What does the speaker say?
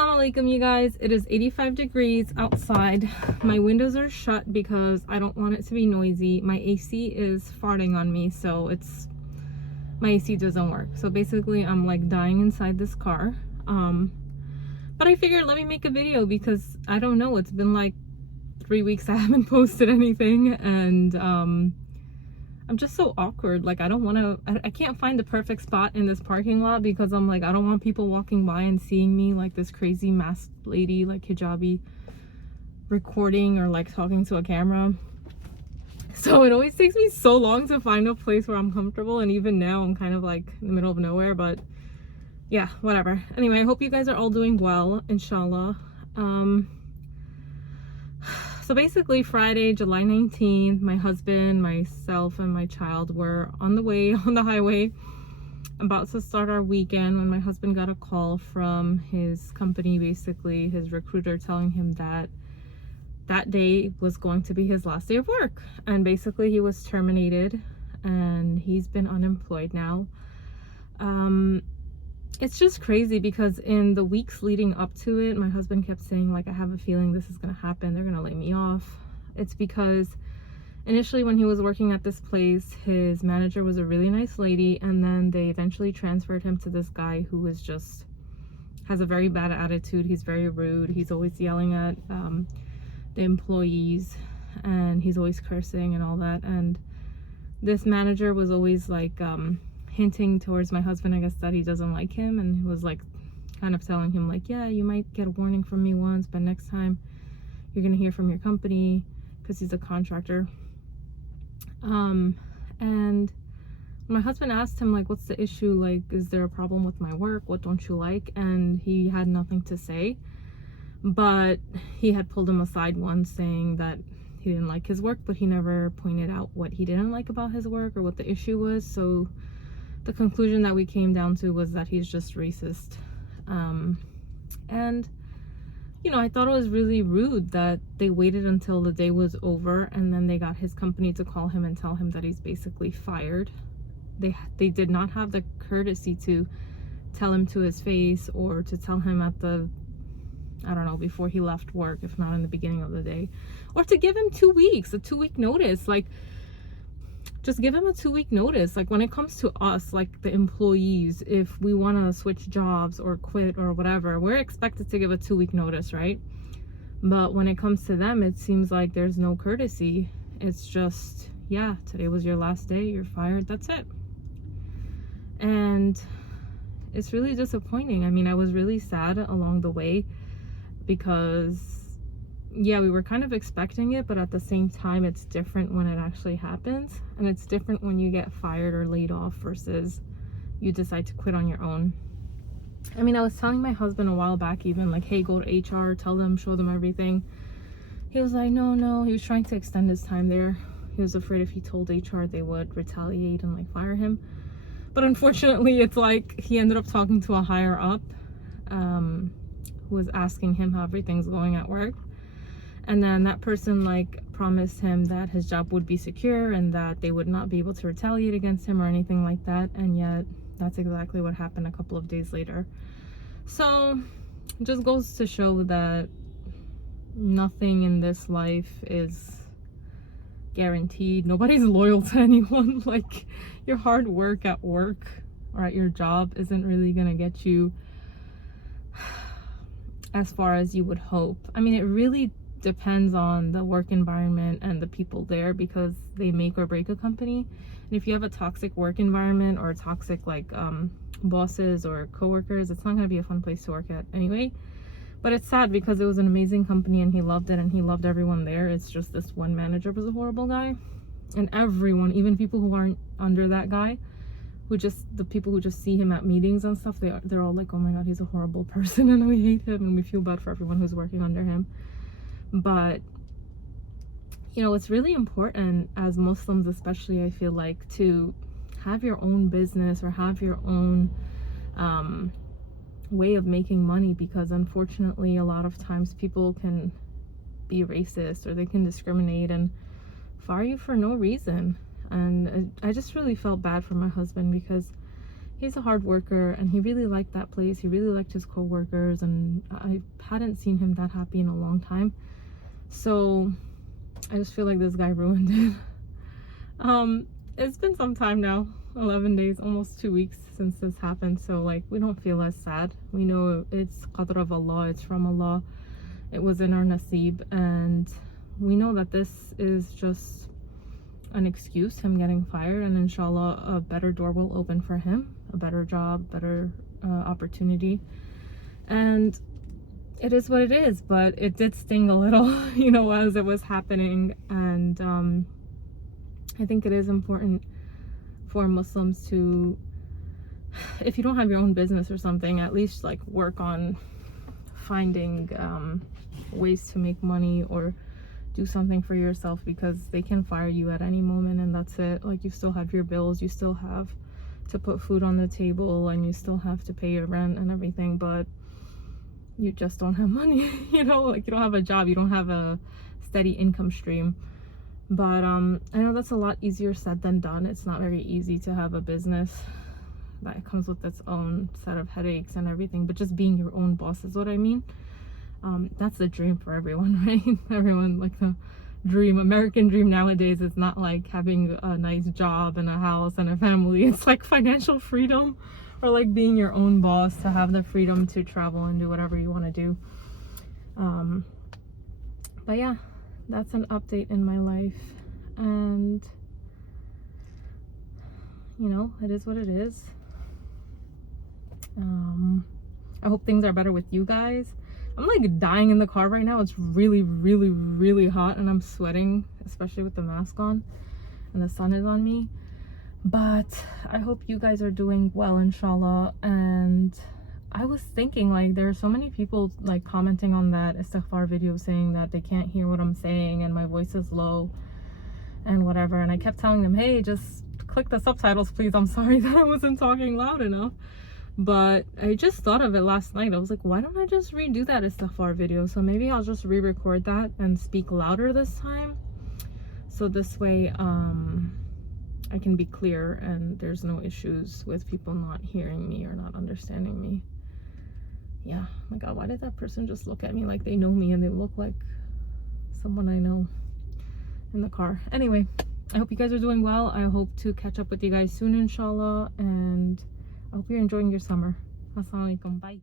Assalamu alaikum, you guys. It is 85 degrees outside. My windows are shut because I don't want it to be noisy. My AC is farting on me, so my AC doesn't work. So basically I'm like dying inside this car. But I figured let me make a video because I don't know, it's been like 3 weeks I haven't posted anything, and I'm just so awkward. Like I can't find the perfect spot in this parking lot because I'm like, I don't want people walking by and seeing me like this crazy masked lady, like hijabi, recording or like talking to a camera. So it always takes me so long to find a place where I'm comfortable, and even now I'm kind of like in the middle of nowhere, but yeah, whatever. Anyway, I hope you guys are all doing well, inshallah. So basically Friday, July 19th, my husband, myself, and my child were on the way on the highway about to start our weekend when my husband got a call from his company, basically his recruiter, telling him that that day was going to be his last day of work, and basically he was terminated and he's been unemployed now. It's just crazy because in the weeks leading up to it, my husband kept saying, like, I have a feeling this is gonna happen, they're gonna lay me off. It's because initially when he was working at this place, his manager was a really nice lady, and then they eventually transferred him to this guy who is just has a very bad attitude. He's very rude, he's always yelling at the employees, and he's always cursing and all that. And this manager was always like hinting towards my husband, I guess, that he doesn't like him, and he was like kind of telling him like, yeah, you might get a warning from me once, but next time you're gonna hear from your company, because he's a contractor. And my husband asked him, like, what's the issue, like, is there a problem with my work, what don't you like? And he had nothing to say, but he had pulled him aside once saying that he didn't like his work, but he never pointed out what he didn't like about his work or what the issue was. So the conclusion that we came down to was that he's just racist. And you know, I thought it was really rude that they waited until the day was over and then they got his company to call him and tell him that he's basically fired. They did not have the courtesy to tell him to his face, or to tell him at the, I don't know, before he left work, if not in the beginning of the day, or to give him 2 weeks, a 2-week notice. Like, just give him a 2-week notice. Like, when it comes to us, like the employees, if we want to switch jobs or quit or whatever, we're expected to give a 2-week notice, right? But when it comes to them, it seems like there's no courtesy. It's just, yeah, today was your last day, you're fired, that's it. And it's really disappointing. I mean, I was really sad along the way because, yeah, we were kind of expecting it, but at the same time, it's different when it actually happens. And it's different when you get fired or laid off versus you decide to quit on your own. I mean, I was telling my husband a while back even, like, hey, go to HR, tell them, show them everything. He was like, no. He was trying to extend his time there. He was afraid if he told HR, they would retaliate and, like, fire him. But unfortunately, it's like he ended up talking to a higher up who was asking him how everything's going at work. And then that person, like, promised him that his job would be secure and that they would not be able to retaliate against him or anything like that. And yet that's exactly what happened a couple of days later. So it just goes to show that nothing in this life is guaranteed. Nobody's loyal to anyone. Like, your hard work at work or at your job isn't really gonna get you as far as you would hope. I mean, it really depends on the work environment and the people there, because they make or break a company. And if you have a toxic work environment or toxic, like, bosses or coworkers, it's not going to be a fun place to work at anyway. But it's sad because it was an amazing company and he loved it and he loved everyone there. It's just this one manager was a horrible guy, and everyone, even people who aren't under that guy, the people who just see him at meetings and stuff, they're all like, oh my god, he's a horrible person and we hate him, and we feel bad for everyone who's working under him. But you know, it's really important as Muslims, especially, I feel like, to have your own business or have your own way of making money, because unfortunately a lot of times people can be racist or they can discriminate and fire you for no reason. And I just really felt bad for my husband because he's a hard worker, and he really liked that place. He really liked his co-workers, and I hadn't seen him that happy in a long time. So I just feel like this guy ruined it. It's been some time now, 11 days, almost 2 weeks since this happened. So like, we don't feel as sad. We know it's qadr of Allah, it's from Allah. It was in our nasib, and we know that this is just an excuse, him getting fired, and inshallah a better door will open for him, a better job, better opportunity. And it is what it is, but it did sting a little, you know, as it was happening. And I think it is important for Muslims to, if you don't have your own business or something, at least like work on finding ways to make money or do something for yourself, because they can fire you at any moment, and that's it. Like, you still have your bills, you still have to put food on the table, and you still have to pay your rent and everything, but you just don't have money. You know, like, you don't have a job, you don't have a steady income stream. But I know that's a lot easier said than done. It's not very easy to have a business that comes with its own set of headaches and everything, but just being your own boss is what I mean. That's the dream for everyone, right? Everyone, like, the dream, American dream nowadays is not like having a nice job and a house and a family. It's like financial freedom, or like being your own boss, to have the freedom to travel and do whatever you want to do. But yeah, that's an update in my life, and you know, it is what it is. I hope things are better with you guys. I'm like dying in the car right now. It's really, really, really hot, and I'm sweating, especially with the mask on, and the sun is on me. But I hope you guys are doing well, inshallah. And I was thinking, like, there are so many people like commenting on that istighfar video saying that they can't hear what I'm saying and my voice is low and whatever, and I kept telling them, hey, just click the subtitles please. I'm sorry that I wasn't talking loud enough. But I just thought of it last night. I was like, why don't I just redo that istighfar video? So maybe I'll just re-record that and speak louder this time, so this way I can be clear and there's no issues with people not hearing me or not understanding me. Yeah, oh my god, why did that person just look at me like they know me, and they look like someone I know in the car? Anyway, I hope you guys are doing well. I hope to catch up with you guys soon, inshallah, and I hope you're enjoying your summer. Assalamu aleikum. Bye.